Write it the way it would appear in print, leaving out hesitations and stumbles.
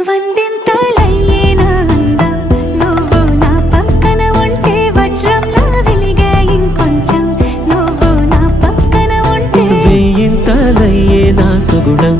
వందింతలయ్యేనా అందం నువ్వు నా పక్కన ఉంటే వజ్రంలా వెలిగే ఇంకొంచెం నువ్వు నా పక్కన ఉంటే వేయింతలయ్యేనా సుగుణం